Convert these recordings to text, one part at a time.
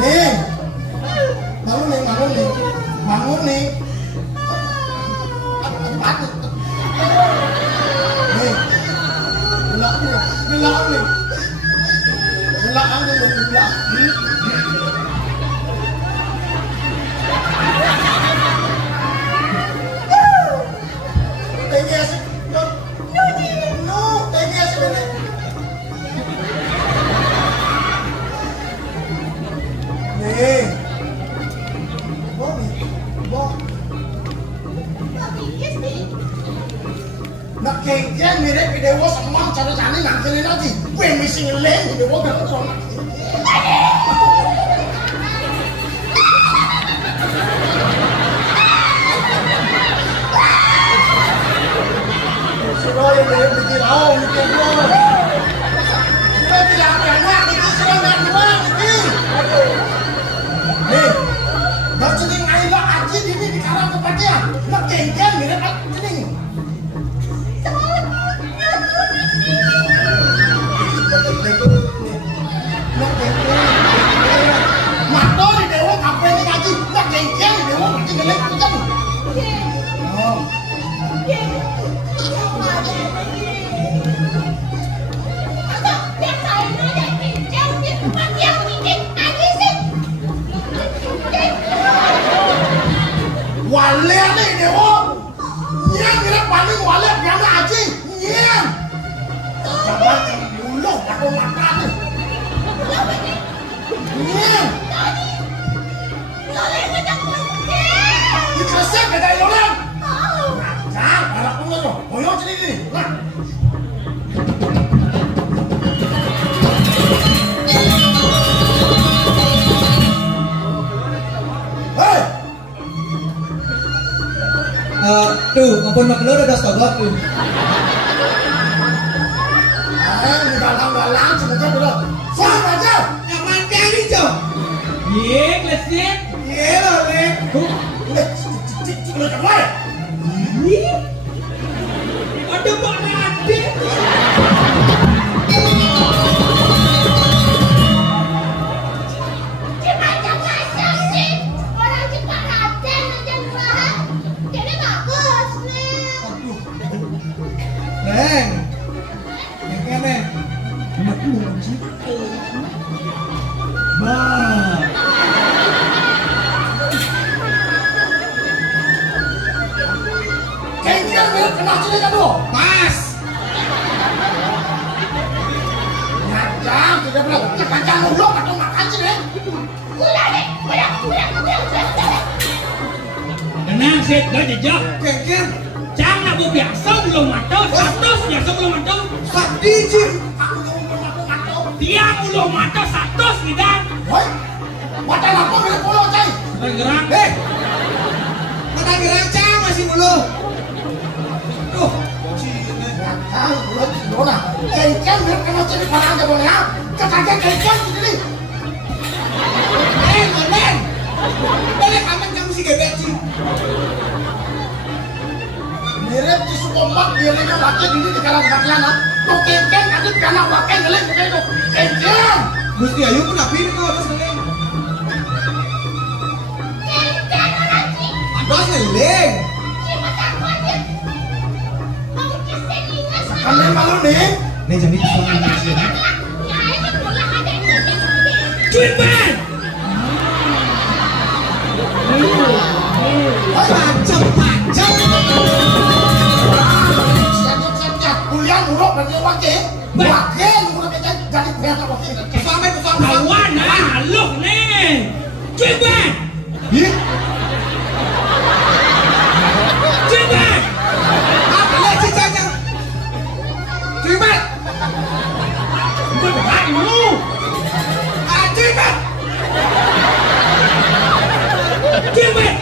Nih. Bangun nih, bangun nih. Bangun nih. Nih. Gelak nih. Gelak nih. Gelak aja nih, gelak. Thank you. No, thank you. Nih. Nak kengkian mirip video semang cara-cara ngangkilin lagi. Gue misi ngeleng video gak sama. Sudah yang mirip bikin awal, bikin gua. Sudah tidak enak, itu sudah gak enak, bikin. Nih, nak cening ayolah aja ini di karang tempatnya. Nak kengkian mirip cening. Mato di dewa kafe ini ngaji, nak kengkian di dewa ngaji ngelek macam. Oh. Wale nih dewa, nyang ngelek paling wale biasa aja, nyang. Jangan dulu, aku makan nih. Nyang. Lolen macam tu. Dikasih ke dari Lolen. Jangan, kalau aku ngomong, boyong sini ni. Nah. Hei. Tuh, ampun mak lo udah stogok tuh. Di dalam sebentar dulu. Faham aja. Yang mana ni jo? Ye, lesin. Ye lo le. Lu kemana? Ye. Ada mana ada? Macam macam sih. Orang cepat hati macam Tuhan. Jadi bagus nih. Neng. Yang kene. Nama ku sih. Bah. Kengkian mirip kena cilik kamu. Mas. Nyacang, tidak boleh. Cekacang dulu, atau makan cilik. Tenang sih, dah jejak. Kengkian. Jangan aku biasa belum matau, satu biasa belum matau. Sakti ji. Dia belum matau satu tidak. Woi, wadah apa mirip pulau cai? Bergerak. Mana dirancang masih mulu. Tuh. Nyacang, bulan Cina. Kengkian mirip kena cilik orang aja boleh ya? Cekacang kengkian sendiri. Neng. Boleh aman kamu si gebet sih. Mirip di Sukombat, dia lagi laki dulu di kalang bagian. Tuh kengkian kadang kena wakil ngeleng begitu. Kengkian. Gusti Ayu pun api ni kau atas ngeleng. Atas ngeleng. Kalian malu nih? Neng jadi kesalahan ni. Cuit ban. Macam. Siap. Kuliah murah bagi wakil. Wakil murah kita jadi biasa wakil. Sampai Kawan halus nih. Cuit ban. Ih. Cuit ban. Apa lagi cicanya? Terima. Bukan kamu. Terima. Cuit ban.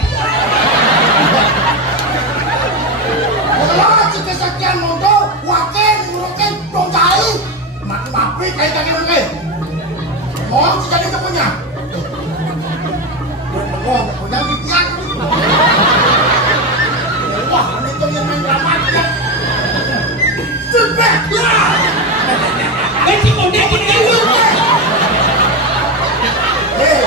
Kalau kita sekian mondo, wakil murahkan dong cai. Mati kayak tadi wakil. Mau jadi kepunya. Oh, kepunya bikian. Wah, ini tuh yang main dramatik. Sudah. Besi kau dah kita lu. Hei,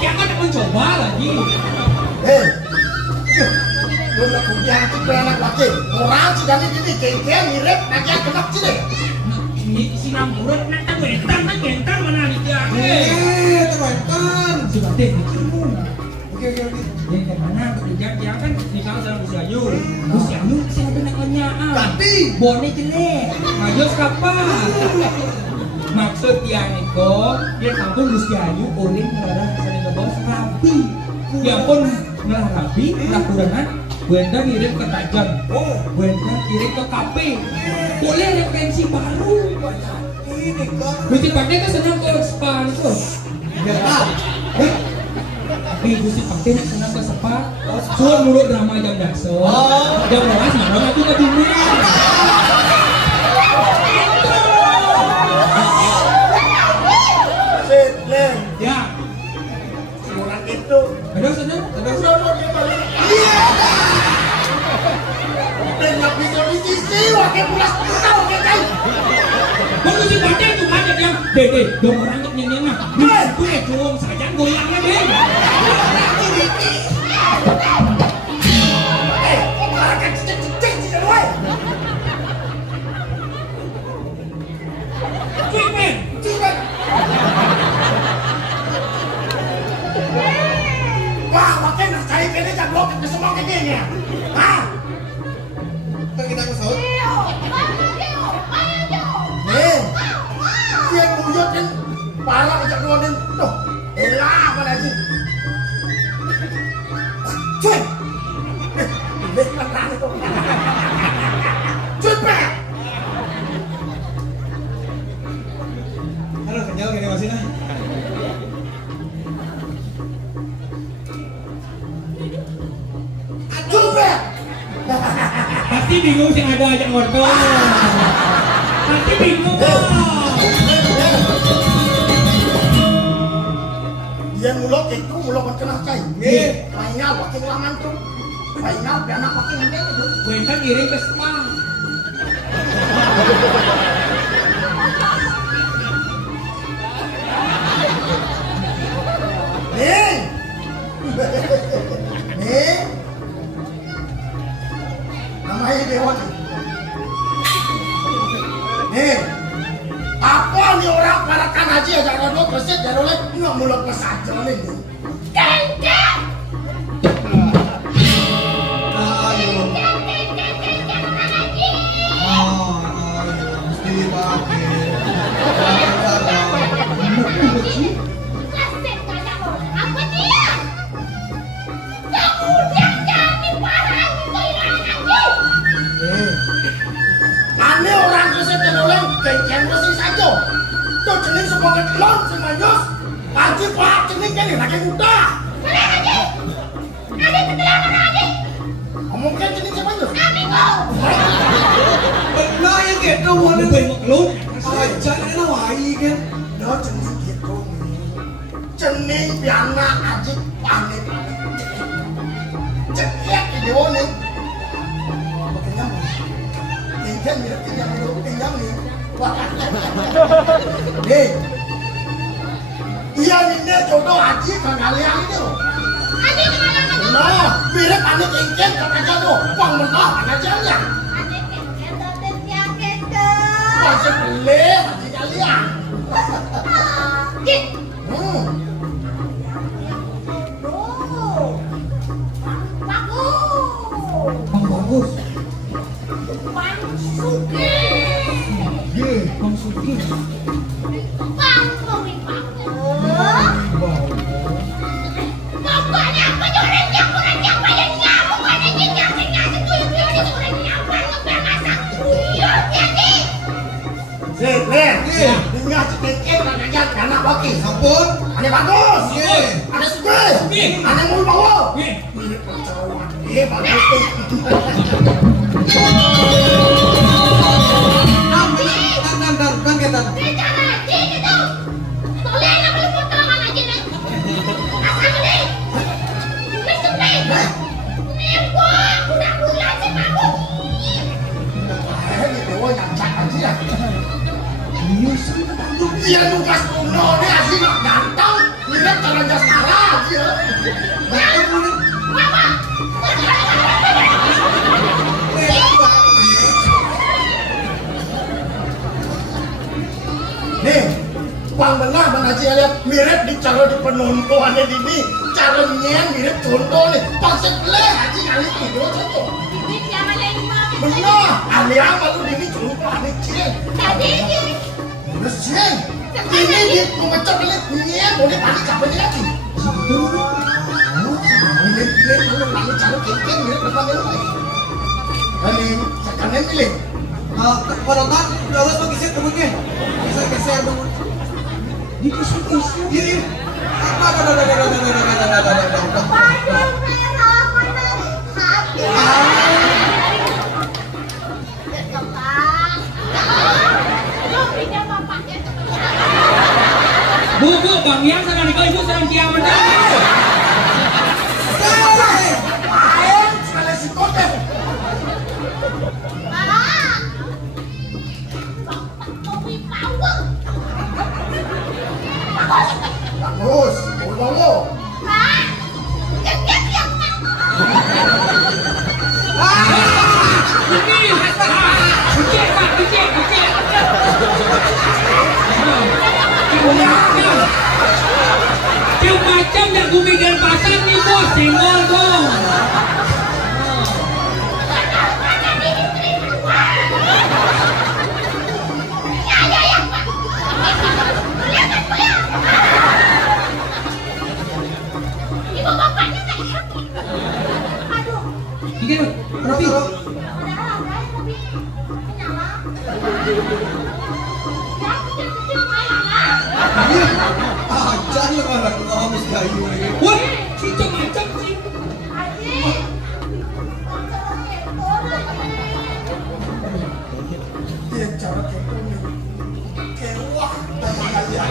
jangan mencoba lagi. Lu nak kupiah itu beranak lagi. Orang sudah ini kengkeng mirip lagi kenap sih deh. Si namburan nak gentar mana dia? Teman-teman. Coba deh, kamu. Oke. Yang kemana? Dia kan nikah sama Gus Yayu. Gus Yayu siapa namanya? Tapi Bone jelek. Majos kapan? Maksud yang itu, dia sampun Gus Yayu uling melarang sering ngebos rapi. Dia pun melarang rapi, lakuran Wenda ngirim ke Tajam. Wenda kirim ke KP. Boleh referensi baru. ini kan. Gusti Pakde kan senang ke spa itu. Ya. Tapi Gusti Pakde senang ke spa. Soal mulut drama jam dakso. Jam belas malam aku ke dunia. Leng. Ya. Orang itu. Ada senang. Dia balik. Iya. Dengan bisa sisi wakil pulas tahu kan. Kalau Gusti Pakde itu ada yang dede dong orang untuk nyanyi mah. Gue dong saja goyangnya deh. Makan cicik sih boy. Cuman. Wah, makin nak cari kene jak blok ke semua kene ya. Hah? Pengen aku saut. Nih. Dia buyut kan parah ajak keluarin. Tuh, elah mana sih? Cuy. Lek kan itu. Cuy, Pak. Halo, kenyal gini masih nah. Cuy, Pak. Pasti bingung sih ada ajak ngobrol. Pasti bingung. Dia mulok itu mulok kena cai. Nggih. Final pakai laman tuh. Final piana pakai nanti itu. Wenda kirim ke spa. Nih. Nih. Namanya Dewa nih. Nih. Apa nih orang parakan haji aja kalau keset dan oleh nggak mulok ke saja nih. Kengkeng. Ayo. Mesti dipakai. Kasih tanya apa dia? Kemudian jadi parah itu hilang Nih. Aneh orang keset dan oleh kengkeng bersih saja. Tuh jenis semua kelon semuanya. Haji pak jenis kan lagi muda. lagi. Ada setelah mana lagi? Mungkin jenis siapa tuh? Amigo. Benar yang gitu Lu mana pengen ngelun. aja ini wahai kan. Nó jenis gitu. Jenis piana haji panik. Cekiak video nih. Kenyang. Kenyang mirip kenyang itu kenyang nih. Wah. Nih. Iya ini jodoh haji kan kalian itu. Ada kemana kamu? Nah, mirip panik kenyang kan aja tuh. Bang menang aja ya. Ada kengkeng dan siaket ke. Masih beli haji kalian. Git. Hmm. Oh. Bagus. Bang bagus. Bang Sugi. Ye, Bang Sugi. Bang Sugi bagus. Pokoknya penjualannya kurang nyampe yang nyamuk ada jenjangnya sebuyur-buyur di kurang nyampe ngeber masak buyur jadi. Sip, lihat. Tinggal sedikit kan aja anak baki. Ampun. Ada bagus. Ye. Ada suge. Ye. Ada mulu bawa. Ye. Mirip percauan. Iya bagus tuh. Dan kita. Kerja lagi gitu. Boleh nggak perlu potongan aja nih. Asal nih. Mesumpe. Minggu udah bulan sih bagus. Ini dewa yang cak aja ya. Iya sih. Iya nugas kuno nih asli gak ganteng. Ini mirip calon jasmara aja. Nih, Bang benar Bang Haji lihat mirip di calon di penontonannya ini calonnya mirip contoh nih. Pasal boleh Haji kali itu contoh. Benar, alias kalau ini contoh aneh cing. Terus cing, ini di pengecap ini boleh pakai capeknya lagi. Mirip kalau pakai calon kengkeng mirip berapa lagi? Kali sekarang pilih. Penonton, harus mengisi temennya. Geser dong. Dikasih-kasih. Iya. Bu, Bang Yang sedang nikah, Ibu sedang kiamat. Ayo, sekali si kote. Bagus, bawa. Tiap macam dah gumi dan pasar nih bos, senggol dong. Ibu bapaknya tak ya? Aduh. Ini Robi. Jangan anak kamu sekali. Wah, cucuk macam sih. Dia cara kekuni, kewah dan kaya.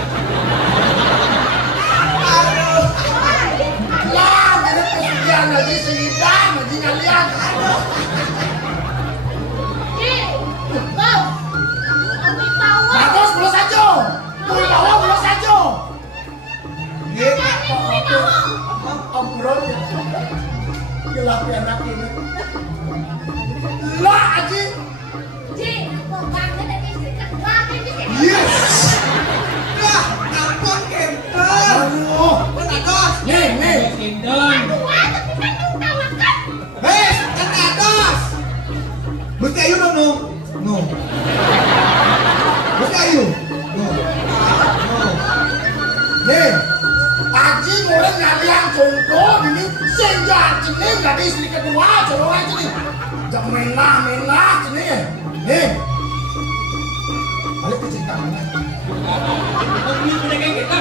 Lah, ada kesulitan lagi sedang lagi ngalian. Bagus, belum saja. Boleh bawa belum saja. Obrolan gelap anak ini. Lah, Haji. Yes. Dah, ampun kenter. Aduh. Benados. Nih. Gendong. Bes, benados. Bukti ayu dong, no. Bukti ayu. No. Nih, Haji ngoreng ngalian contoh ini senja jenis gak ada istri kedua coba aja nih. Jangan menah jenis. Nih, balik ke cerita mana? Ini udah kayak gitu.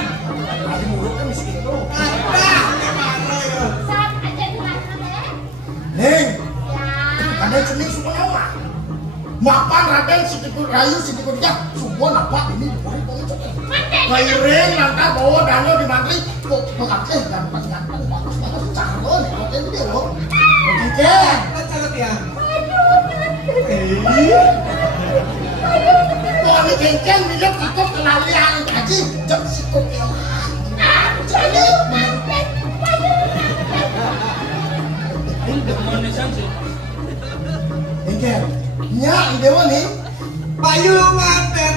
Haji muruk kan miskin tuh. Ada, gimana ya? Nih, ada jenis semua nyawa. Mapan Raden Sidikut Rayu Sidikut Jak semua nampak ini boleh coba. Kairing langkah bawa danau di mantri kok bekatnya dan pas-pas bagus calon hotel dia loh. Oke. Catat ya. Kok ini kengkeng dia ikut kenalian Haji jam sikut ya. Jadi Ini demen sih. kengkeng. Nya ide mana? Payungan ten.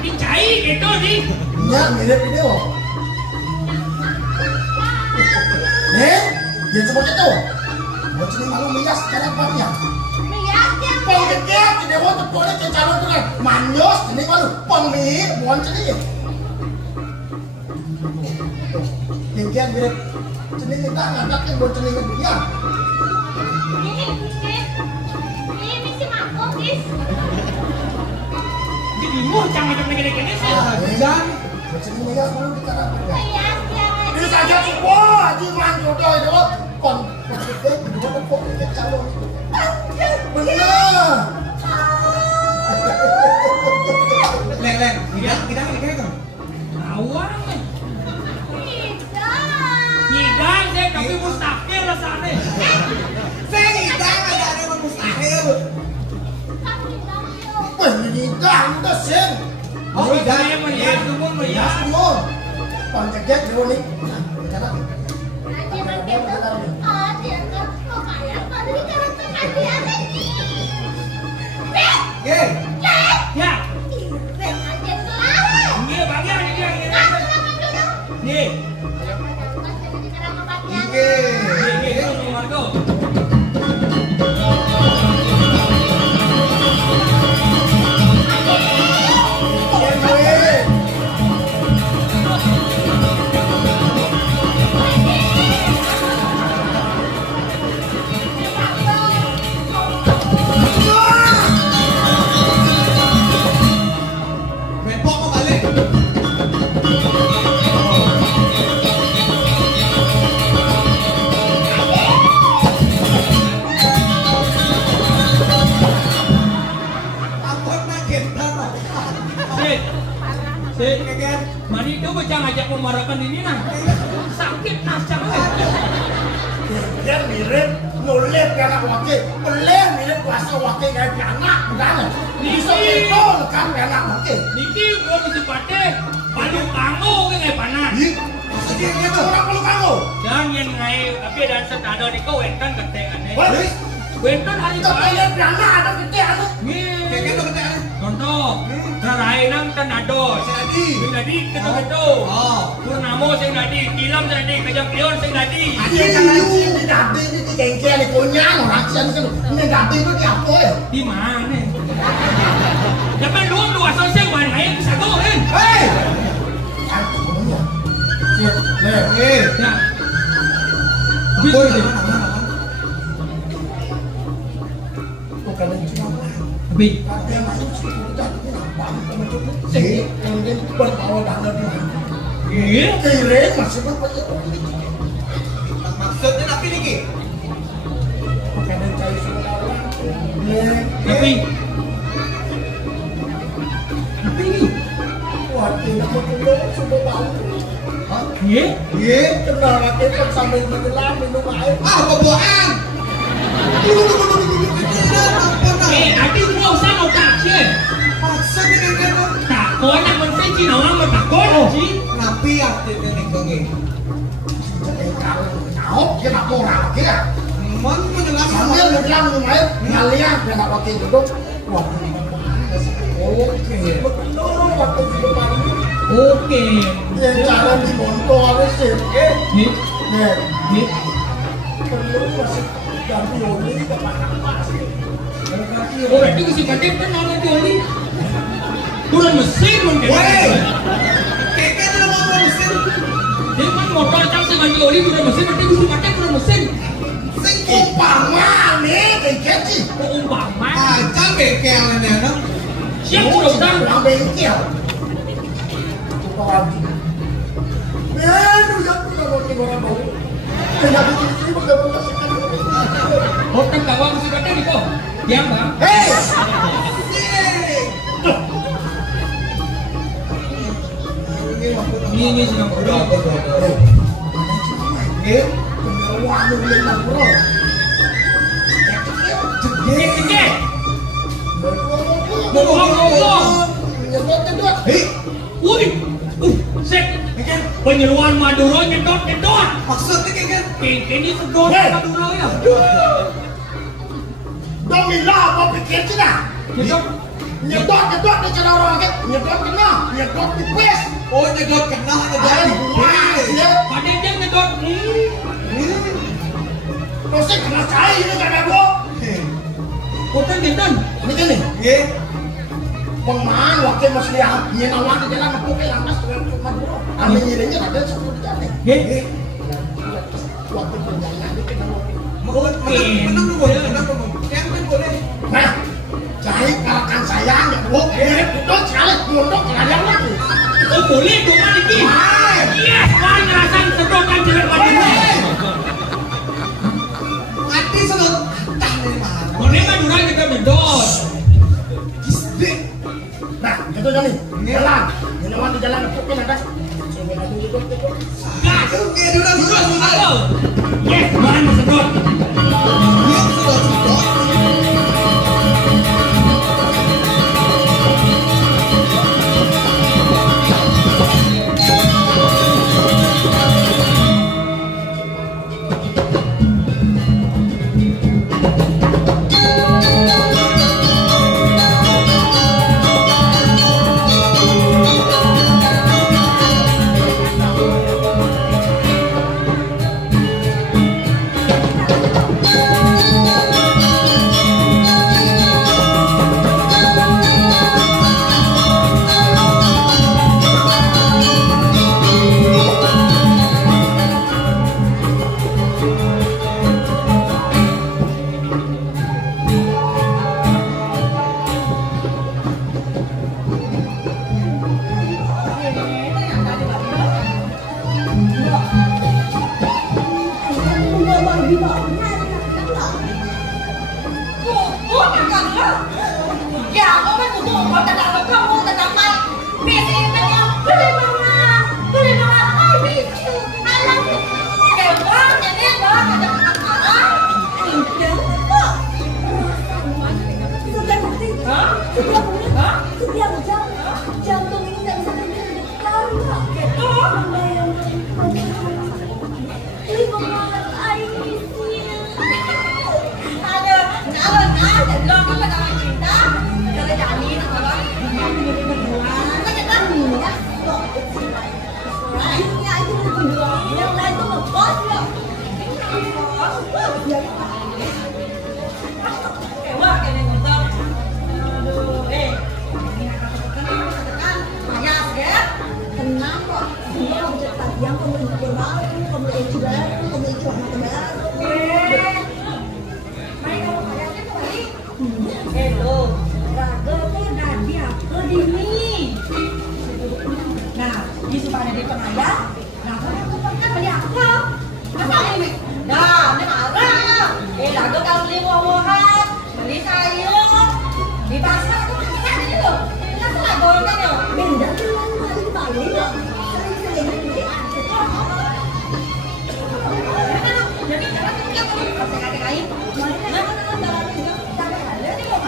Ini cair gitu nih. Nya mirip ide loh. Nih, dia coba itu. Mau cini malu mias sekarang apanya? Pengkengkeng ide mau terpoleh ke calon tuh kan. Manyos ini malu pemih mohon cini. Kengkeng mirip cini kita ngadak yang buat cini dia. Jadi mau jangan gede-gede sih. Jangan. Macam ni ya, kalau kita nak. Ini saja semua, jiman jodoh itu. Kon, kita dua pokok kita calon. Benar. Leng. Kita kan. Awang. Ngidang deh, tapi mustahil rasanya. Saya ngidang ada yang mustahil. Wah, ini dah, udah sen. Oh, Saya melihat, Ya, semua. Panjangnya dulu nih. Mani itu bocah ngajak memarakan ini nah sakit nafsu. Dia mirip nulis karena wakil, boleh mirip kuasa wakil kayak anak, bukan? Bisa itu kan anak wakil. Niki gua mesti pate, palu kango kayak panas. Sedih gitu orang perlu kango. Dan yang ngai tapi dan setado niko wentan gede aneh. Wes, Wentan hari tapi baik. dia anak ada gede anu. Kayak gitu gede. Contoh, Rarai nang tenados. Nadi keto-keto. Purnamo sing nadi, Kilam sing nadi, Kajang Pion sing nadi. Ini dadi ini digengkel nih punya orang kan ini dadi itu di apa ya? Di mana? Dapat lu dua sosok wan hai bisa go kan? Hei. Cek, nih. Ya. Gua di Bukan cuma Tapi tapi yang masuk kita kemudian berbawa dalam kira masih maksudnya tapi niki. makanan cair tapi ini wah tidak mau sudah tahu ye kenal lagi sambil menyelam minum air Boboan. adi gua usah mau taksir. Maksudnya kan Takon yang penting Cina orang mau takon sih. napi artinya nengkongi. tahu kita mau lagi ya Mon menjelaskan sambil menyelam minum air ngalian kita pakai duduk wah oke waktu di depan Oke. yang cara dimonto harus sih Nih, nih perlu masih ganti oli ke mana sih oh berarti si Kadep kan nanya oli. Kurang mesin mungkin. Woi. Keke tuh mau mesin. Dia kan motor cang si ganti oli kurang mesin berarti si Kadep kurang mesin. Sing umpama nih kayak keci Oh umpama. aja keke ini no. Siap sudah utang. orang bengkel aduh ya kita mau ke orang baru tidak bikin bagaimana sih Hotel kawang si Kadep itu. Diam bang. hei Ini sedang berdua. wah lu lihat bro Cek. nyebut kedua Wih. Sek. Penyeluan Madura nyedot. Maksudnya keke Ini sedot Hei. Madura ya. Domila apa pikir sih dah Nyedot. nyedot di cara orang nyedot kena nyedot di pes oh nyedot kena ayo wah ya Pada dia nyedot. proses kena cair ini kan bro Hotel Dinten. ini kan nih Ye. pemain wakil masih lihat nyenawan di jalan aku ke lantas cuma bro kami nyirinya ada satu di jalan waktu perjalanan itu kita Menang boleh. Yang kan boleh. nah jadi kalahkan saya nggak boleh mirip itu sekali mundur kalian lagi Oh boleh dong Niki. Yes, kalian ngerasain sedotan jelek Madura. Mati sedot. Tah dari mana? Boleh Madura juga medot. Gisdik. nah gitu Joni jalan nyenawan di jalan aku ke lantas Gas. Oke, dulu. Halo. Yes, kemarin mau sedot. Yang sedot. Setiap jam jantung ini nggak bisa berdetak. Gitu? Ini banget air isinya. Ada, jadi lo kan pada orang cinta, kalau jadi kalau ini berdua, kan kita ya, kok akhirnya itu berdua, yang lain tuh ngekos ya. Wah, kayaknya ngotot. Aduh, ini katakan, banyak ya. Tenang kok. Semua objek yang kamu ikut baru, kamu ikut baru, kamu ikut anak baru. Mari kamu kayaknya kembali. Tuh, raga tuh nanti aku dini. Nah, ini supaya ada di penaya. Nah, kamu kan beli aku. Masa ini? Nah, ini marah. Lagu kau beli buah-buahan, beli sayur, di pasar tuh kan ini loh. Kita salah gorengnya loh. Benda tuh lalu kali Bali loh. Sering-sering beli. Jadi cara tuh kita tuh pas kaki-kaki. Nah, cara juga cara kalian nih loh.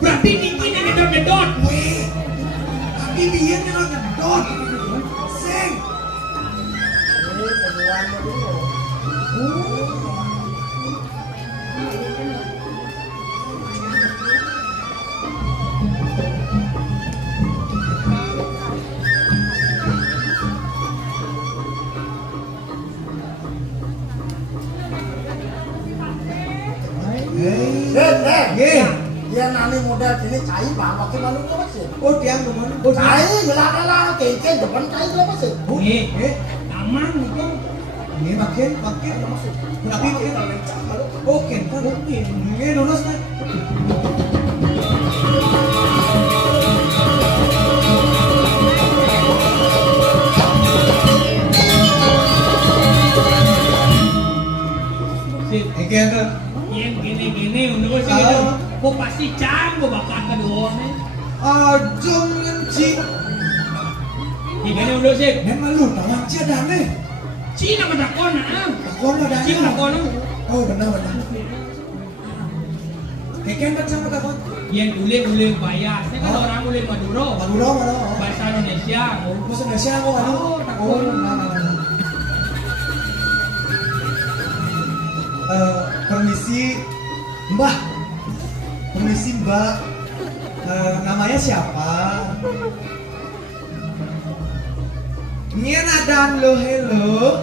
Berarti Niki ngedot-ngedot. Weh, tapi dia ngedot. Sing. Dia nani model ini cai bawa ke malu apa sih? Oh, dia kemana? Oh, cai belakang kece depan cai apa sih? Aman itu. Ini makin. Tapi makin. Oke, kan oke. Ini lulus kan? Yang gini-gini untuk sih gitu. Kok pasti canggo bakal kedua nih. Ajong ngenci. Gini untuk sih. Memang lu tawang cia dah nih. Cina madakon ah. Takon dah. Cina madakon. Oh, benar. Keken kan sama takon. Yang uling bayar. Saya kan orang uling Maduro. Bahasa Indonesia. Bahasa Indonesia kok anu. Oh, Permisi Mbak, namanya siapa? Nien adang lo hello.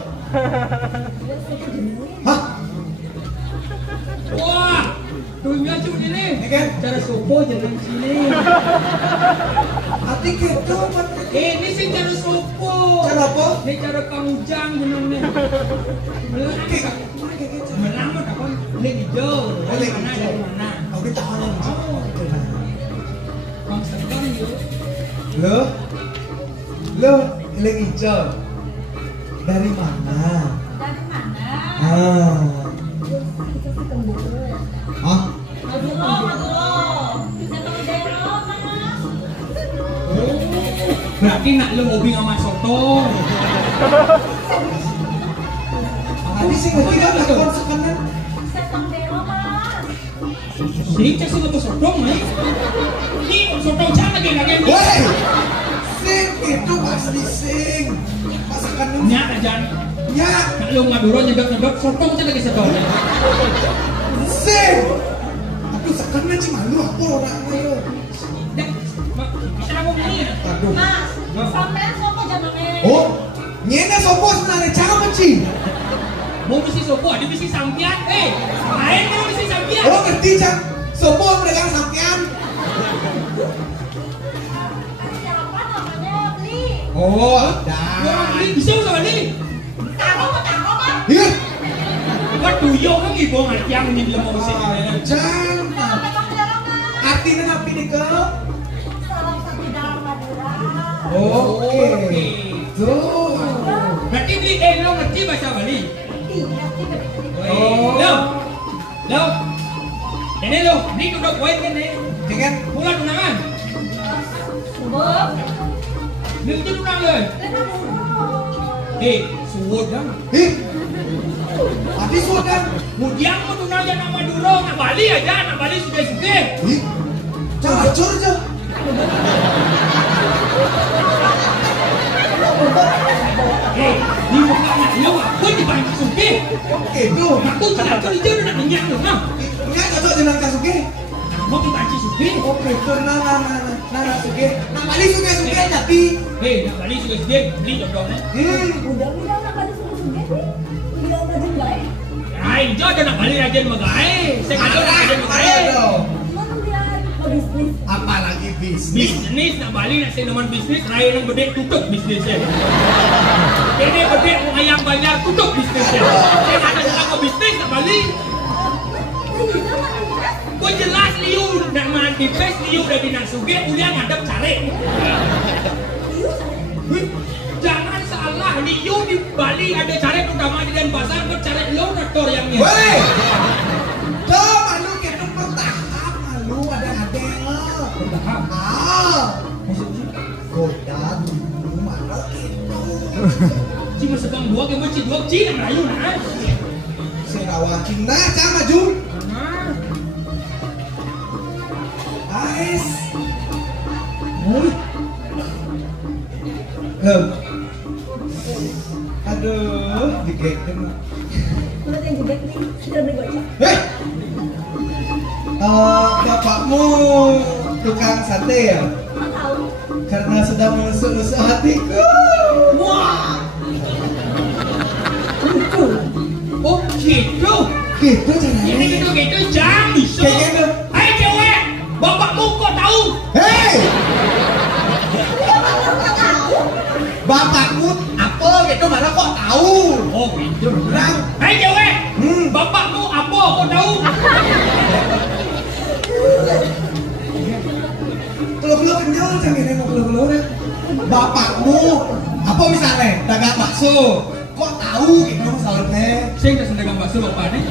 Hah? Wah, dunia cuma ini. Cara sopo jangan sini. Hati gitu kan? Ini sih cara sopo. Cara apa? Ini cara kamujang jenengnya. Melama kapan? Lagi jauh. Dari mana? Kau kita halang. Bang Segan yuk. Lo lagi hijau. Dari mana? Dari mana? Maduro. Berarti nak lu hobi sama soto. Tadi sih ngerti kan lakon sekanan. Setondero mas. Sih cek sih ke soto nih. Ini soto jangan lagi. Woi, sing itu pasti sing. Masakan lu. Nya ajan. Ya. Nak lu Maduro nyedot soto jangan lagi soto. Sing. Aku sekanan sih malu apa orang ayo. Kita mau ini. Aduh. Mas, sampean sopo jenenge? Oh, nyena sopo sebenarnya jangan benci. Mau mesti sopo, ada mesti sampian. Main kan mesti sampian. ya. Oh ngerti Cang. Sopo mereka sampean. Siapa namanya beli? Oh, Wah, dah. ini bisa sama nih. Takut kan? Iya. Waduh, yo kan ibu yang ini belum mau sini. Cang. Sampai kamu dalam mana? Artinya napi nih ke? Salam satu dalam Madura. Oke. Tuh. Berarti beli lo ngerti bahasa Bali. Iya, tidak. Lo. Ini lo, ini udah poin kan nih. Dengan Pulang tunangan. Sebab, Ini itu tunang lo. Suwod dah. ih. Adi sudah. Mudiang mau tunang aja nama Madura, nak Bali aja, nak Bali suge-suge. Ih. Cang acur aja. Ni muka anak lo apa di balik suge? Itu. Aku tidak tahu dia nak minyak lo nah. Ini cocok dengan Kasuke. Mau kita banci suge? Oke, tur nah suge. Nah, bali suge tapi. Nak Bali suge-suge, beli jodohnya. udah bilang nak balik sudah bilang rajin baik. Ay, jo ada nak Bali rajin magae. Saya kata rajin magae. Mana biar bisnis. Apalagi bisnis. Bisnis nak Bali nak saya nama bisnis, raya nang bedek tutup bisnisnya. Ini bedek ayam banyak tutup bisnisnya. Saya kata nak bisnis nak Bali. Kau jelas liu nak mandi pes liu dari nak suge udah ngadep cari. Jangan salah liu di Bali ada cari utama di Denpasar kau cari lo naktor yang ni. Woi. Tuh, malu kita bertahap, malu ada lo. Bertahap. Goda dulu malu gitu. Cuma sedang dua ke macam dua cina melayu nah. Serawa Cina, Cang maju. Ais. Aduh, digegen. Udah yang juga nih, sudah bergocek. Bapakmu tukang sate ya? Nggak tahu. Karena sudah menusuk-nusuk hatiku. Wah. Oh gitu. Gitu caranya. Ini gitu jangan bisa. Kayak gitu. Hai cewek, bapakmu kok tahu? Hei, Dia mana nggak tahu? bapakmu apa gitu mana kok tahu? Oh gitu. Nah, Hai cewek, bapakmu apa kok tahu? Kalau kenyal jangan nengok kalau bapakmu apa misalnya dagang bakso kok tahu gitu masalahnya. Saya nggak sendagang bakso bapak nih.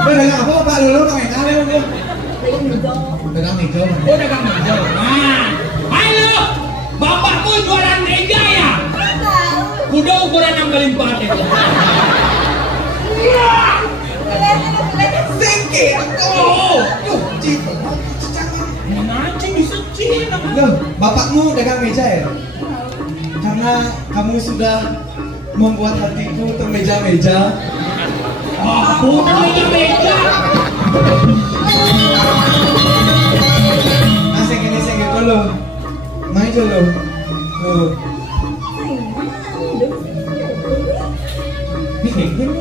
Dagang apa bapak dulu nang enak ya dia. Dagang hijau. Dagang hijau. Oh dagang meja. Nah, halo, bapakmu jualan meja ya? Nggak tahu. Kuda ukuran 6x4 itu. Kelihatan. Sengke. Oh, Tuh, cipta. nanti bisa cina. Loh, bapakmu dagang meja ya? Karena kamu sudah membuat hatiku termeja-meja. Oh, bukan meja-meja. Nah, sengke dulu. Main dulu. Tuh. Ini kayak gini.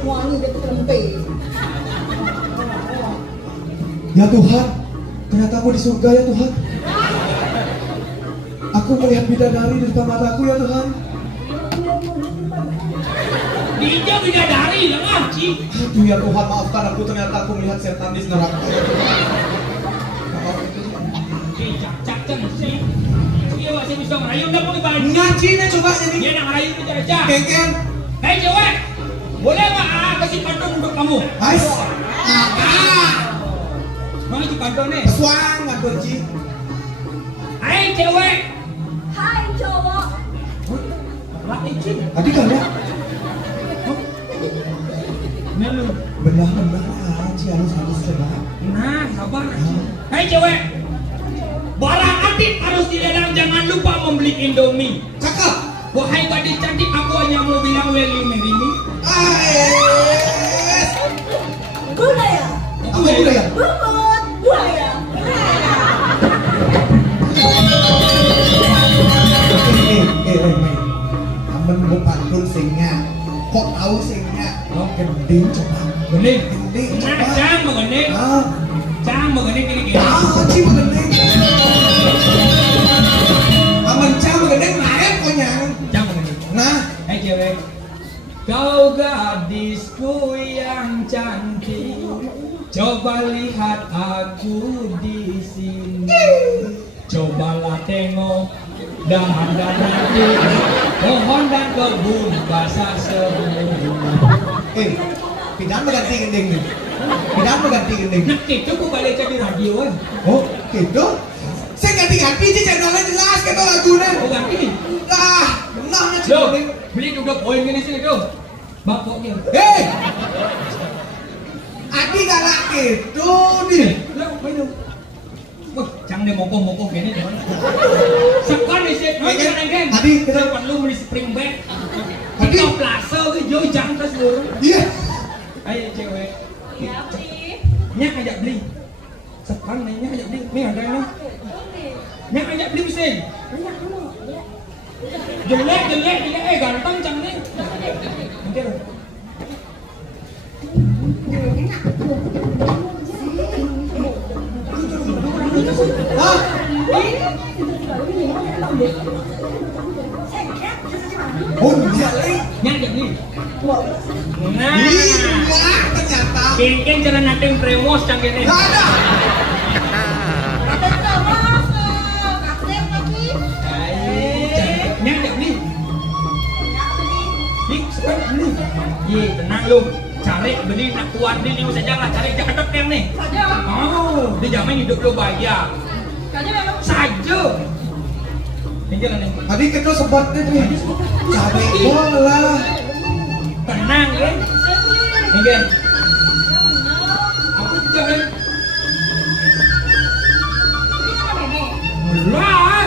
Wangi dia tempe. Ya Tuhan, ternyata aku di surga ya Tuhan. Aku melihat bidadari di depan mataku ya Tuhan. Dia bidadari lah ngaji. Aduh ya Tuhan, maafkan aku, ternyata aku melihat setan di neraka ya Tuhan. Cak sih. Dia masih bisa ngerayu, udah mau dibantu. Ngaji nih coba jadi. Dia nak ngerayu kita aja. Kengken. Hei cewek, boleh nggak kasih pantun untuk kamu? Ais. Kakak. Mana si pantun nih? Pesuang nggak kunci. Hei cewek. Hai cowok. Lah izin. Tadi kan ya. Melu. Benar aja harus coba. Nah, sabar. Hei cewek. Barang adit harus diledang, jangan lupa membeli Indomie. Cakep. Wahai gadis cantik, aku hanya mau bilang will you marry me? Ais. Budaya. Apa udah ya? Bubut. Buaya. pantun singnya. Kok tahu singnya? Oh, gending coba. Gending. Gending Nah, coba. cang mau gending. Ah, Cang mau gending gini. ah, ci gending. Aman cang gending naik konyang. Cang mau gending. Nah, Cewek. Kau gadisku yang cantik, coba lihat aku di sini. Cobalah tengok dahan dan nanti, pohon dan kebun basah semua. pindah mengganti gending nih. Pindah mengganti gending. Nah itu aku balik di radio kan. Oh, gitu. Saya ganti-ganti sih channelnya jelas gitu lagunya. Oh ganti. Lah, benarnya ci Loh, gending. beli juga poin gini sini tuh. Bapaknya. Hei, Adi galak gitu nih. Loh, main wah, jangan deh mokok-mokok gini deh. Sekarang nih sih, Adi, kita perlu beli spring bed. Adi. Kita plaza ke jauh jangan terus dulu. iya. Ayo cewek. Ya, Bli. Nyak ajak beli. Sekarang nih nyak ajak beli. Nih ada nih. Nyak ajak beli mesin. Jelek. Ganteng cang nih. Nanti loh. Hah? Oh, iya lagi. Nyak ajak beli. Nah. Iya, ternyata. Kengkeng jalan nating premos cang gini. Gak ada. Nyak ajak beli. Dik, sekarang beli. Ye, tenang lu. Cari beli nak kuat di liu saja lah. Cari jangan tekem nih. Saja. Oh, dijamin hidup lu bahagia. Saja memang. Saja. Ini jalan nih. Tadi kita sebutnya nih. Cari bola. Tenang ya. Ini kan. Aku juga kan. Lah.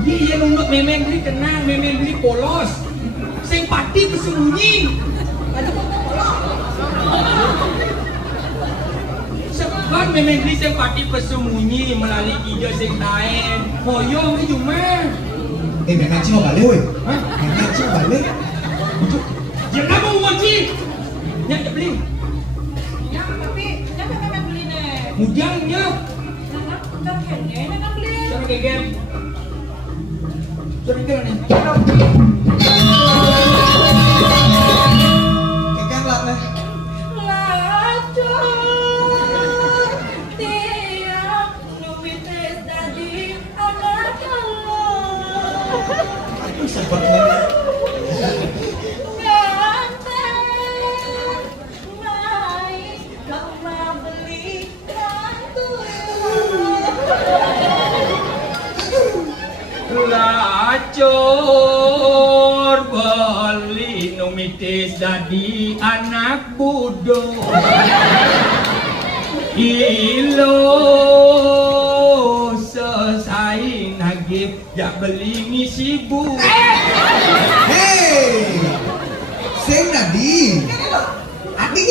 Iya nunduk memeng beli tenang, memeng beli polos. Sing pati bersembunyi. Sebab memeng beli sing pati bersembunyi melalui ide sing lain. Hoyong itu mah. Memang cuma balik weh. Hah? Memang cuma balik. Ya kamu ngoci. Nyak tak beli. Ya, tapi jangan memang beli nih. Mujangnya. Nah, kayaknya memang beli. Sama kayak game. Sorry kan nih. Kekang lah nih. Lacur tiap nubites dari anak Allah. Aku sebutnya. Ganteng, baik, lama beli Lacur beli numitis jadi anak bodoh. Ilo selesai nagih ya beli ngisi bu. Hei, sing tadi. Adi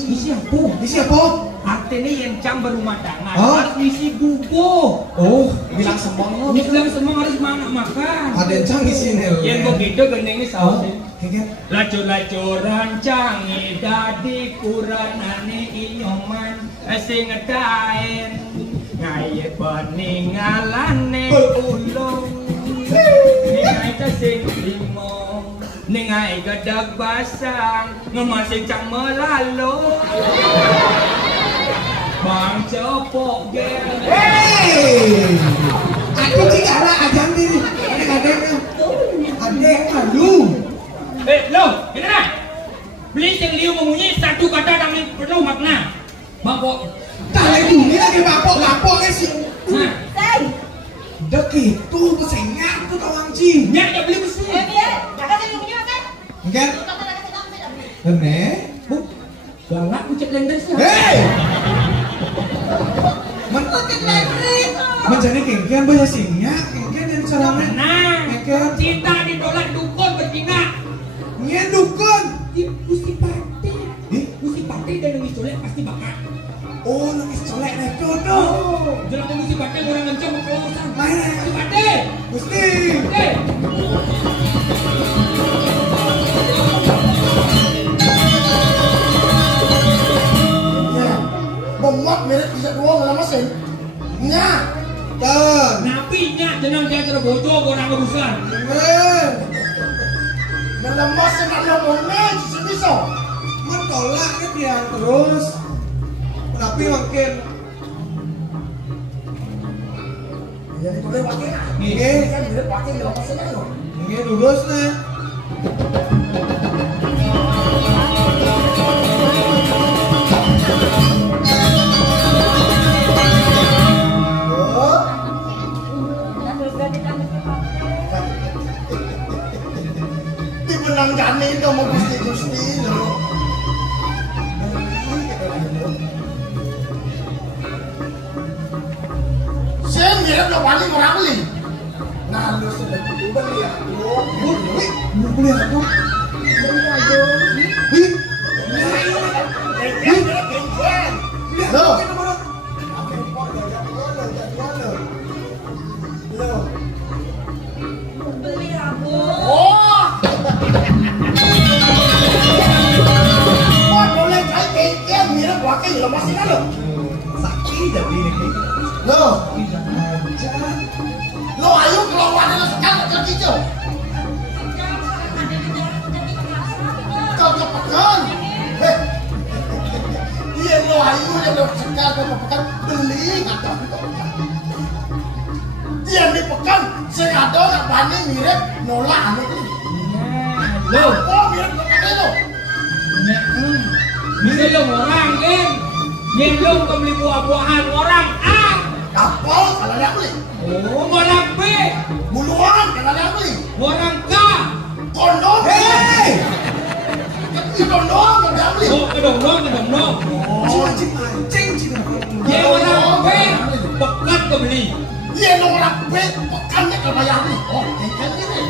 Ngisi apa? Isi apa? Artinya yang cam berumah tangga Oh. harus ngisi buku. Oh, bilang semua. Bilang semua harus makan. Ada yang canggih sini. Yang begitu gendengnya saus. Kekang. Lacur-lacuran canggih dadi kuran ane inyoman sing ngetaen ngaya peninggalane ulung ningai ta sing limo ningai gadag basang ngemasing cang melalo bang cepok gel. Hei, aku juga ada ajang ini. Ada malu. Lo, ini nah beli yang liu membunyi satu kata kami penuh makna bapok. Tali bumi lagi bapok sih. Nah, Say, Udah gitu, pesengat tuh tawang cing. nyak ya beli mesin. biar, kakak saya punya kan? Kan? Bener? Bu, galak ucap lender sih. Hei! Mencari kengkian banyak singnya, kengkian yang caranya. Tenang, Kengkian. cinta ditolak dukun berjina. Ngen dukun. Gusti Pati. Ih? Gusti Pati dan Nungi Colek pasti bakal. Oh, nangis colek nih, tuh. Jelang Gusti Pati orang ngencang mau kelausan. Main. Gusti Pati. Gusti. Memuat mirip bisa dua malah mesin. Nya. Napi nya jenang dia terbojo orang urusan. Dalam mesin ada momen bisa. Mentolak kan dia terus. Tapi makin jadi boleh pakai. Nggih, Kan mirip pakai dalam mesin itu. nggih lurus nih. Dibenang jani itu mau gusti loh. Saya mirip lo wali orang beli. Nah lu sudah beli ya. Beli aku. Loh. Beli aku. Oh. Kok boleh kayak mirip wakil lo masih kan lo? Sakit jadi ini. Loh. Lo ayo keluar lo sekarang ke hijau. Kau kepekan. Iya lo ayo yang lo sekarang kau kepekan beli kata. Dia di pekan saya ada nak banding mirip nolak anu ini. Lo, Oh mirip pekan itu. bisa lo orang kan? Nyelong ke beli buah-buahan orang A. Kapal kalau dia beli. Oh, orang B. Buluan kalau dia beli. Orang K. Kondom. Hei! Itu kondom kalau dia beli. Oh, kedong-dong. Anjing cina. Dia orang B. Pekat ke beli. Dia orang B pekannya kalau bayar beli. Oh, ikan ini.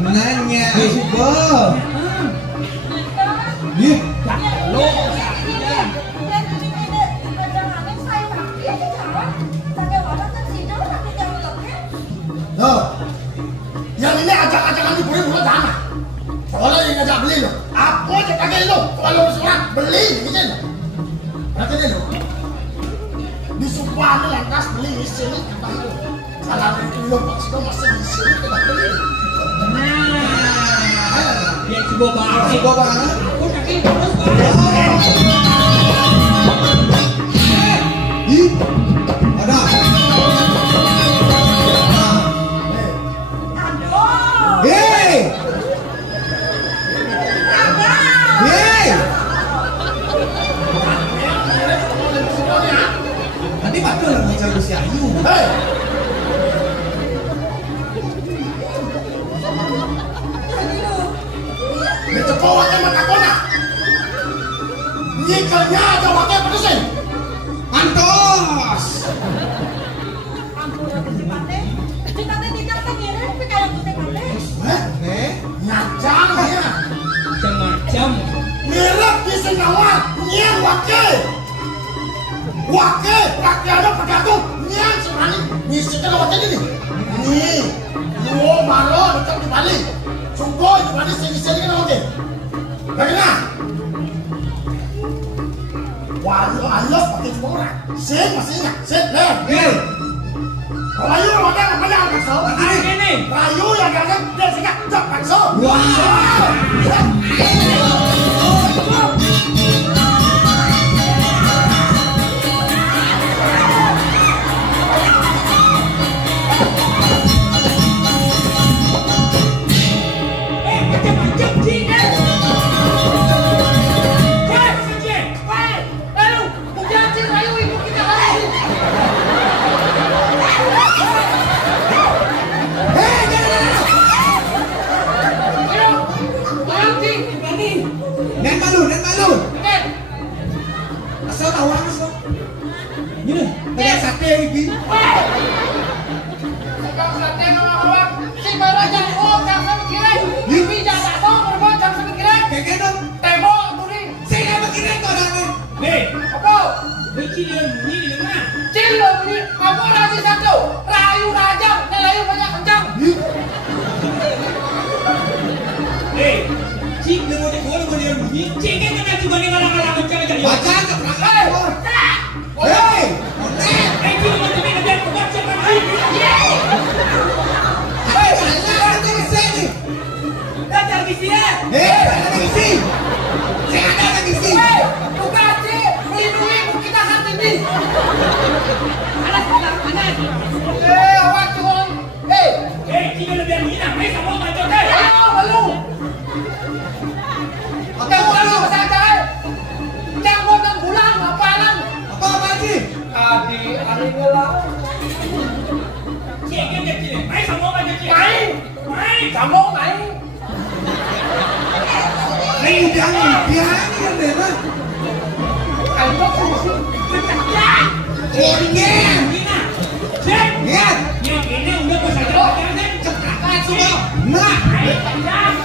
Nanya juga. Ih, Lo. Loh. Yang ini ajak-ajakan di boleh tanah. Kalau yang ngajak beli lo, apa aja kagak lo. Kalau seorang beli gitu lo. Nanti deh lo. Di Sumpah lantas beli di sini kata lo. Kalau lo pasti masih di sini kita beli. Nah. Dia coba banget. coba banget. Aku kaki terus banget. Ih, ada. Hei! Hei! Tadi betul lah macam si Ayu. Hei. Itu bawahnya makakona. Nyikelnya aja pakai pedesin. Mantos! Nyacang ya. Macam-macam. Mirip di Sengawa, nyeng wakil. Wakil, rakyatnya pedagang, nyeng serani. Nyisikan wakil ini. Nih, lu maro dekat di Bali. Sungguh di Bali sini-sini kan wakil. Bagaimana? Walau alas pakai semua orang. Sip, masih ingat. Sip, leh. Hei! Rayu ada namanya anak so. Ini. Rayu yang gagah dia sekat cepat so. Wah. Macam-macam sih. Nen malu. Asal tahu apa so? Ini, tadi sate ini. Kayak dong. Saya nggak mikirin kau dah. Nih, ini dia bunyi di mana? Rayu Raja Awak cuman. Kita lebih minat. Mai sama macam ni. Ayo, malu. Oke, malu saja. Jangan nak pulang apa lang? Apa lagi? Adi hari ngelang. Cik ke cik. Mai sama macam cik. Mai. Kamu mai. Ini jangan biarin deh, Mas. Kamu sih. Ingin. Cik. Lihat. Yang ini udah pasal kan? Cekakan semua. Nah. Nah.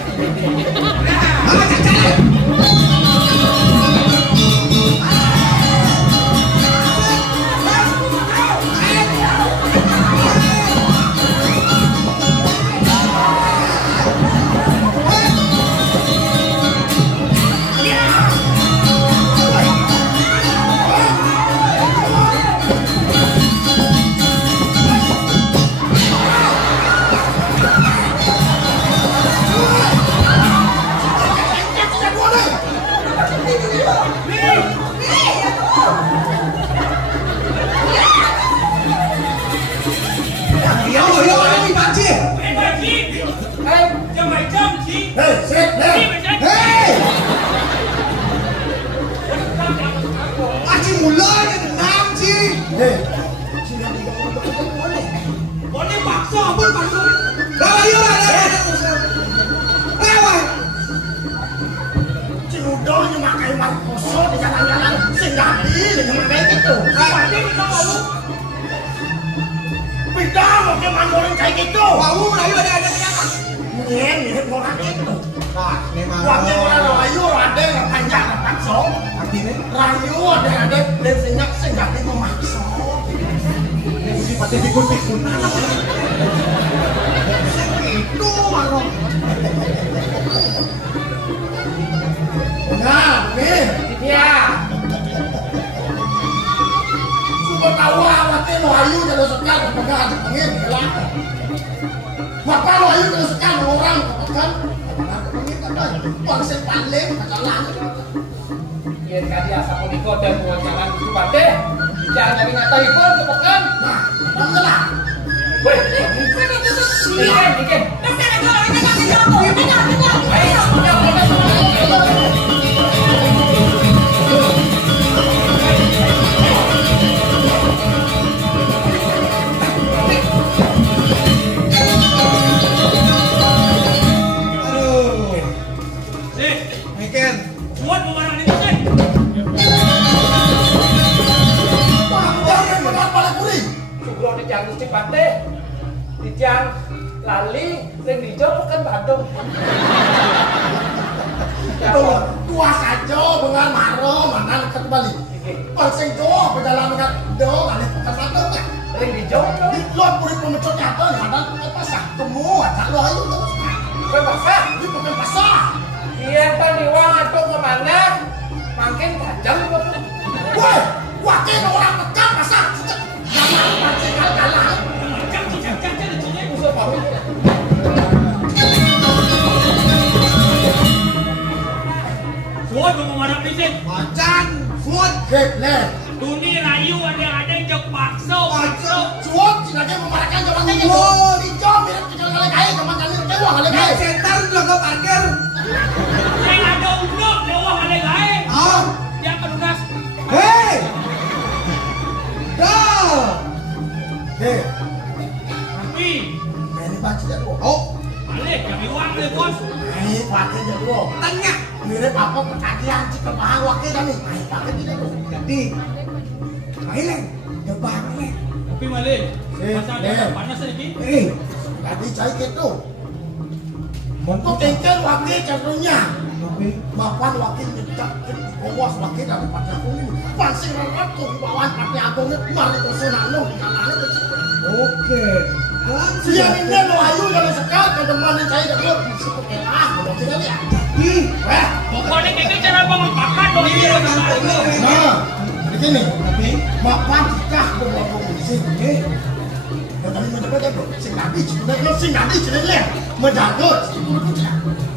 Mama cekak.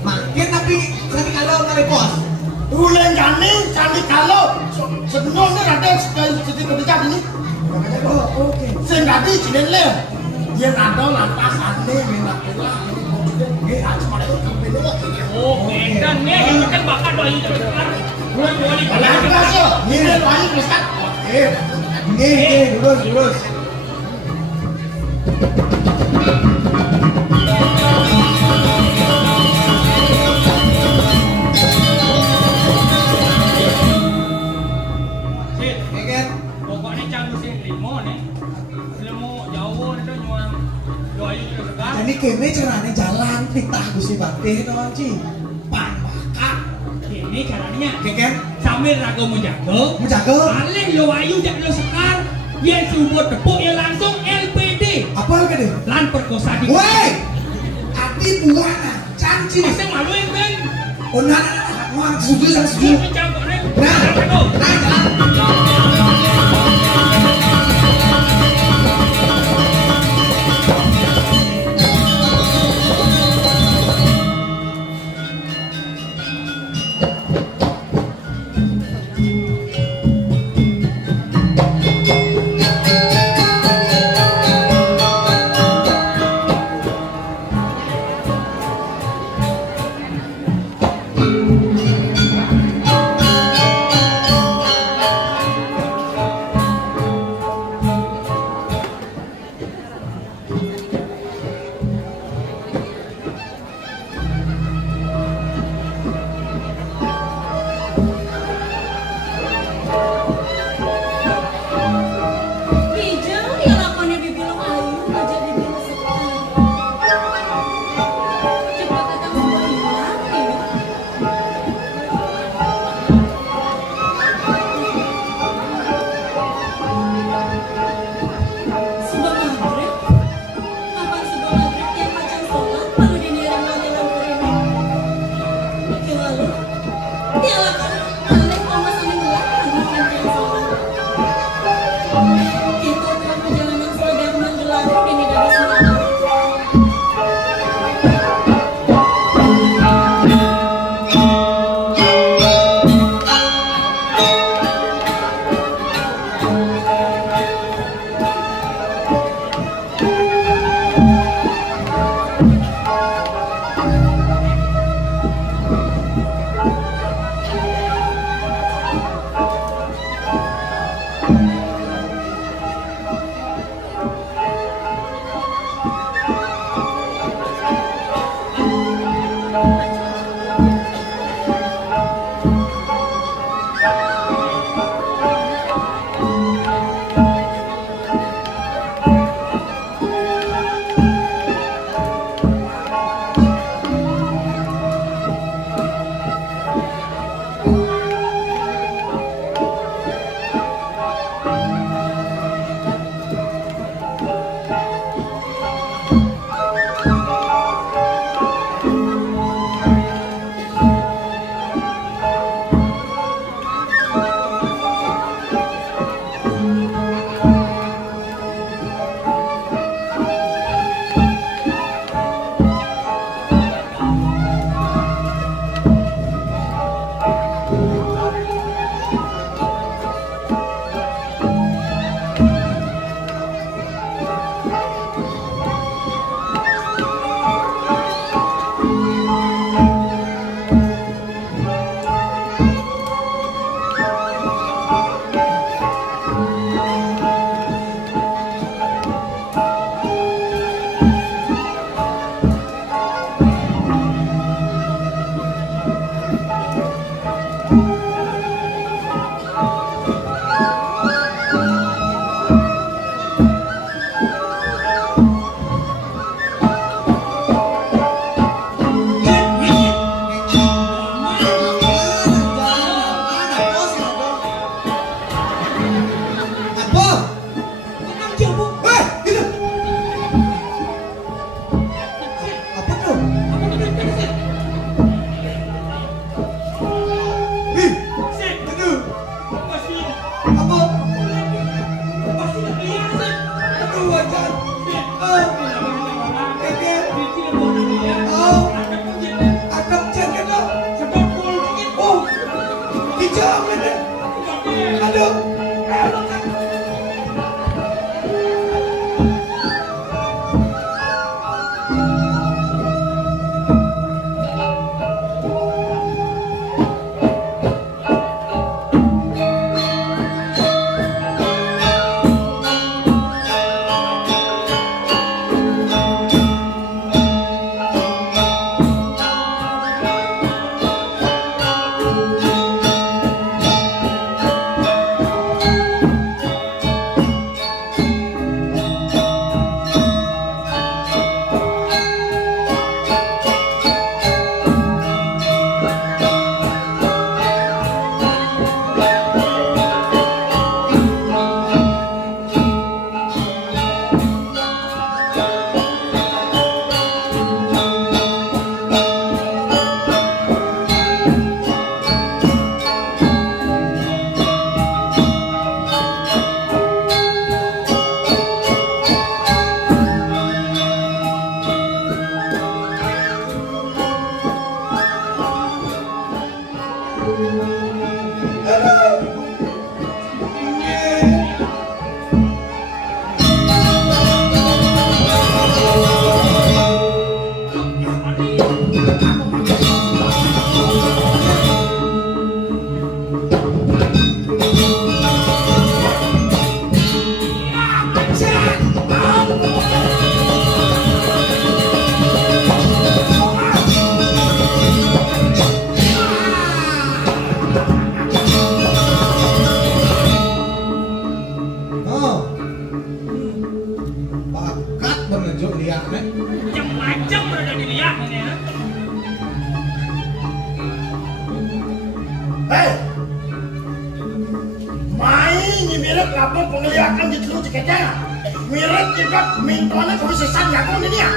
Makin tapi sandi kalau kali pos. Ulen jani sandi kalau sebenarnya ada sekali cerita kerja ini. Oh, oke. Sing dadi jenenge le. Yen ada lantasane menak lah ini maksudnya nggih aja malah kembali lagi. Oh, edan nih, kita kan bakal doain terus kan. Gue boleh Lantas yo, ngene wae wis kan. Oke. Nggih, lurus. Pokoknya jangan mesti limo nih. Limo jauh itu nyuang doain terus kan. Jadi kene carane jalan pitah Gusti Bakti to Ci. Pan bakak. Ini caranya Keken sambil ragu menjaga. Paling yo ayu jak lo sekar. Ye subur tepuk ya langsung LPD. apa gede? Lan perkosa di. Woi. Ati buana, canci. Masih malu yang kan. Oh nah, setuju. Campur nih. Nah, jalan. lihat nek. Macam-macam berada dilihat ini ya. Hei, main mirip lapor penglihatan di telur ciketnya. Mirip juga mintoannya kebisesan ya kau ini ya.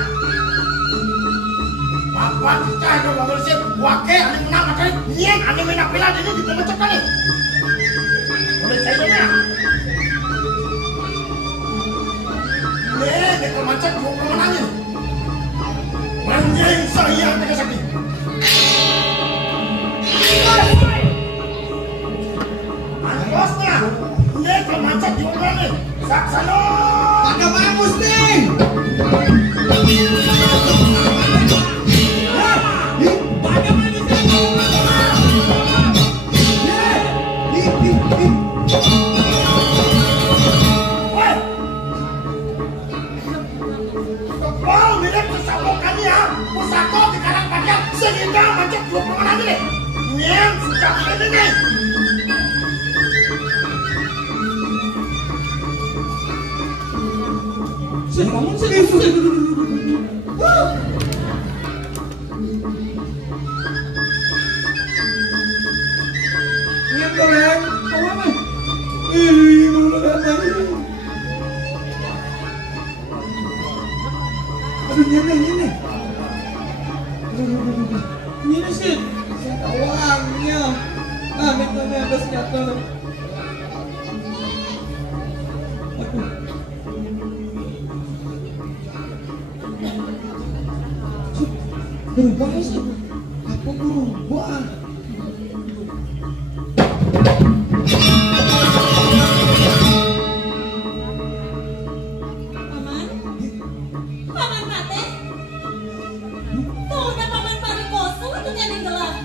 Bapak kita itu bersih, wakil ane menang makanya nyen ane menak pila ini di tempat cekan nih. Boleh saya tanya? Nih, dekor macet mau menangin. Anjing saya tega sakti. Bosnya, dekor macet di mana nih? Saksano. Ada bagus nih. Sehingga macet 20 orang ini. Nyen sudah ini nih. Bangun sih. Nyen goreng. Kawan mah. Ih, mulut lagi. Aduh, nyen. Ini sih. Uangnya. Ah, metode ada senjata. Berubah sih. Apa berubah? Paman Pate. Tuh udah paman Parikoso itu nyanyi gelas.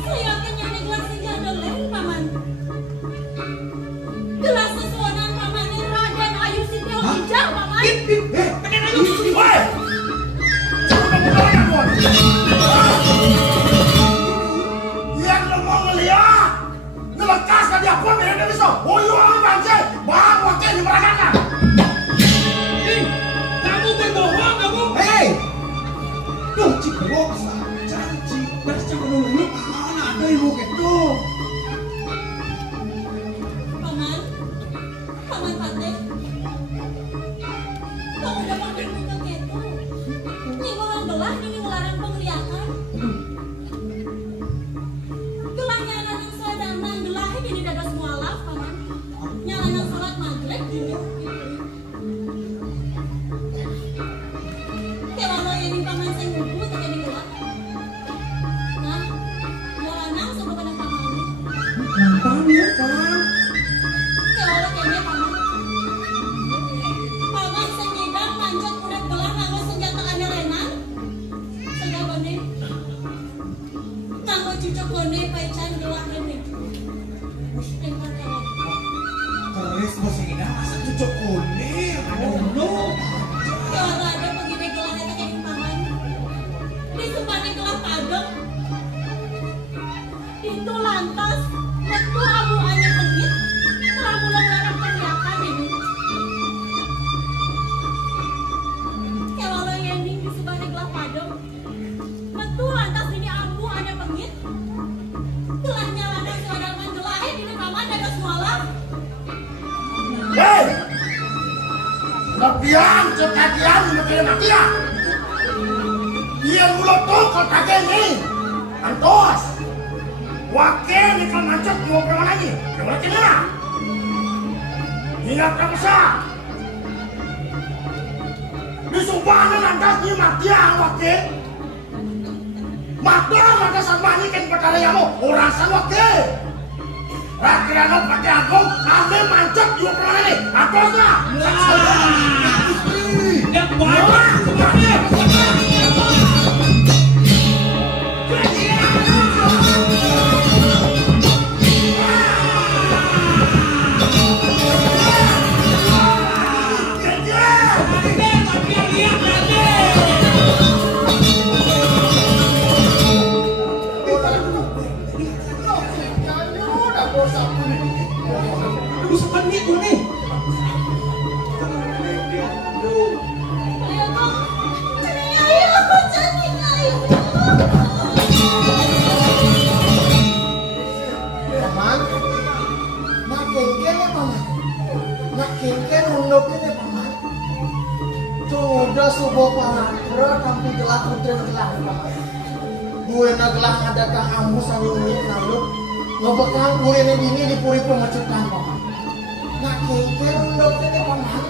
Saya akan nyanyi gelas sejadah lain paman. Gelas sesuanan paman ini Raden Ayu Sitio Hijau paman. Raden Ayu. Woi. Jangan berani kau. Yang lemah ngeliat. Ngelekaskan dia pun mereka bisa. Oh iya orang banjir. Bang wakil di meragakan. Kamu berbohong kamu. Hei! Duh, cik belok janji. Baca dulu. Ada ibu gitu. Paman Pate. Kamu udah pakai muka gitu. Ini orang gelah, ini ngelarang penglihakan. Gelah nyalanan sedangan gelah ini dada semualaf paman. Nyalanan salat maghrib ini. Kalau ini paman saya ngumpul tak jadi gelah. Nah, nyalanan sama pada paman. Gampang ya, Pak. Kalau kayaknya paman. Paman senyidang manjat kuret gelah nganggo senjata anelenan. Sega gone. Nganggo cucuk gone paecan gelah ini. Tengok kalau. Terus bos ini masa cucuk kuning. Oh no. Kalau ada begini gelah itu kayak paman. Disumpahnya gelah padok. Itu lantas metu abu anya pengit. Telah mulai larang penglihakan ini. Kalau yang ini disumpahnya gelah padok. Metu lantas ini abu anya pengit. Gelah nyalakan suadaman gelah ini paman ada semalam. Hei. Lebihan cekakian mikirin mati ya. Dia mulut tuh kau kagak ini. Antos. Wakil ni kan macet mau berapa lagi? Berapa kena? Ingat tak besar. Disumpah lantas ni mati ya wakil. Mata sama ni kan perkara yang mau orang sama wakil. Rakyat pakai agung, kami macet juga berapa lagi? Antosnya. Yang banyak sebenarnya. Bisa kan nih. undok ini paman. Sudah subuh panakra kampi gelah putri gelah paman. Gue ngegelah ada kang ambu sangi unik lalu ngebekang gue ini di puri pengecutan paman. Nak keke undok ini paman.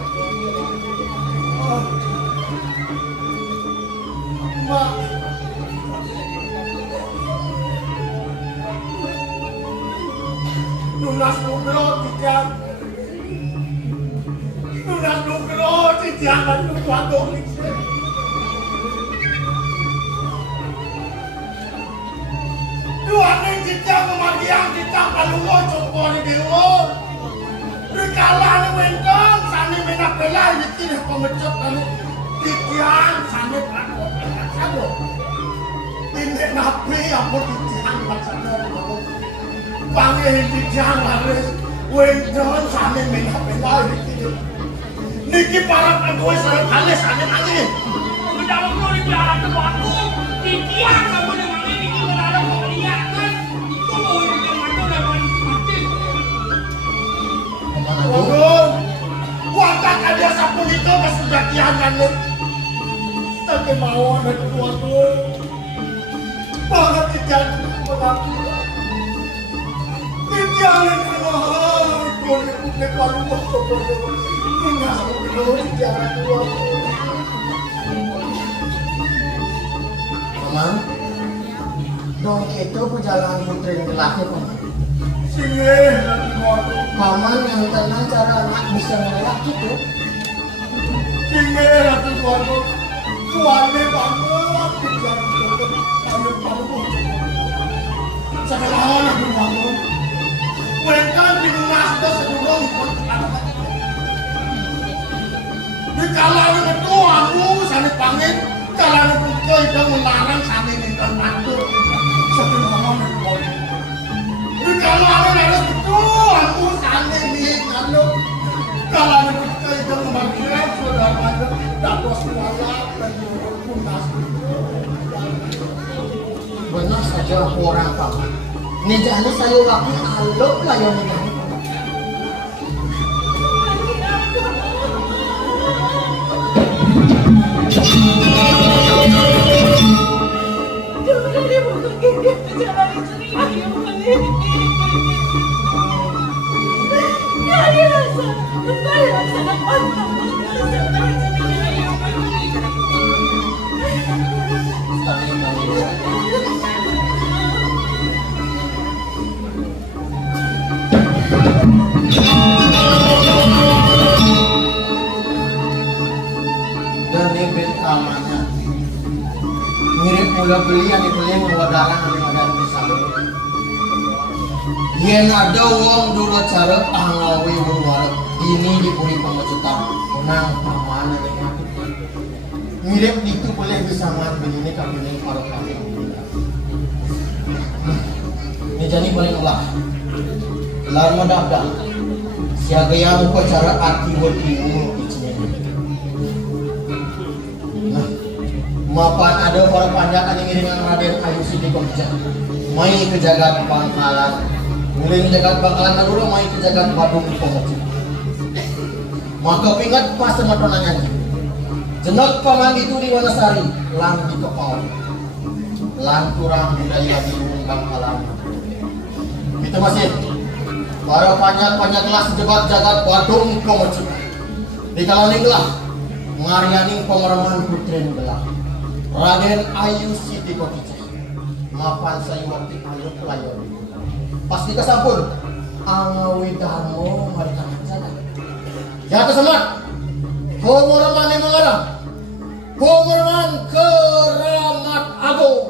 Mbak. Lunas nugro tidak. Lunas nugro tidak akan nugro. Dua ning tidak memandiang tidak kalungo coba di dewa. Rikalan wentong sani menak belai dikin pemecot kami. Tikian sani prakot sabo. Ini nabi ampun tikian maksana. Panggil tikian laris. Wentong sani menak belai dikin. Niki para kedua saya kali sani lagi. Udah mau di pelara aku. Tikian kamu dengan ini pelara kok lihat kan. Itu mau yang mana dapat mati. Waduh, warga kalian sapun itu sudah kianan nih. Tapi mau ada kedua tuh, banget tidak mengaku. Dijalan mahal, boleh bukan palu waktu bodoh. Enggak perlu dijalan dua. Paman, dong itu perjalanan putri lelaki paman. Sini, paman yang tenang cara anak bisa ngelak gitu. Sini, ratu suatu suami banget palu sekarang ratu suatu mereka dinas ke seluruh di kalangan itu aku sani pangit kalangan itu itu melarang sani minta mantu sekarang di kalangan itu aku sani minta kalau kita itu memanggil saudara dapat suara dan punas. Benar saja orang paman. Ini jadi saya lagi alok lah yang ini. Mirip mula beli yang dibeli mewadaran oleh modal besar. Yen ada uang dulu cara anggawi menguarap ini diberi pengecutan menang pamana dengan mirip itu boleh bisa mat begini kabin para kami. Ini jadi boleh ulah. Kelar modal siaga yang upacara arti bertimu mapan ada para panjakan yang dengan Raden Ayu Siti Komja mai ke jagat Bangkalan mulai jagat Bangkalan dulu mai ke jagat Badung Komja maka pingat pas sematonannya jenak paman itu di Wanasari lang di Kepau lang kurang budaya di Bangkalan kita masih para panjat kelas debat jagat Badung Komja di kalangan inilah ngarianing pemeraman putri belah Raden Ayu Siti Komja mapan saya waktu ayo pelayan pasti kesampun angawi damo mereka sana ya kesemat pemeraman yang mengarang pemeraman keramat agung